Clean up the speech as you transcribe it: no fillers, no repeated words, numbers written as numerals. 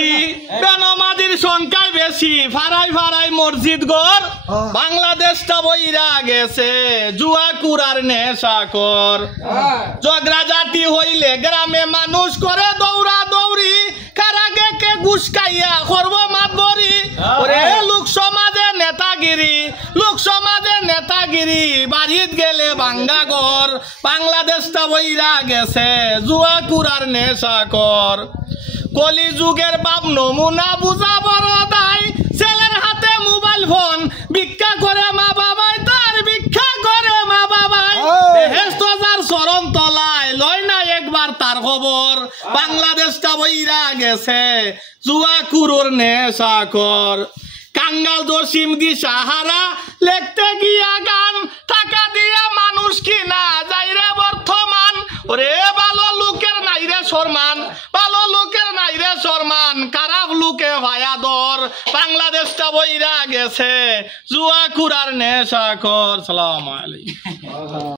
বেশি বেনমাজির সংখ্যায় বেশি ফারাই ফারাই মসজিদ গড় বাংলাদেশটা বইরা গেছে জুয়া কুরার নেশা কর ঝগড়া জাতি হইলে গ্রামে মানুষ করে দৌড়া দৌড়ি কারাগে কে ঘুষ খাইয়া করব মাতবরি ওরে লোক সমাজে নেতাগিরি বাড়িত গেলে ভাঙ্গা ঘর বাংলাদেশটা বইরা গেছে জুয়া কুরার নেশা কর কলি যুগের বাপ নমুনা বুঝা বড় দায় ছেলের হাতে মোবাইল ফোন ভিক্ষা করে মা বাবাই তার ভিক্ষা করে মা বাবাই বেহেশত যার চরণ তলায় লয় না একবার তার খবর বাংলাদেশটা বইরা গেছে জুয়া কুরুর নেশা কর কাঙ্গাল দশিম দি সাহারা লেখতে গিয়া গান টাকা দিয়া মানুষ কিনা যাইরে বর্তমান ওরে ভালো লোকের নাইরে শরমান খারাপ লোকে ভায়াদর বাংলাদেশটা বইরা গেছে জুয়া কুরার নেশা কর। সালাম আলাইকুম।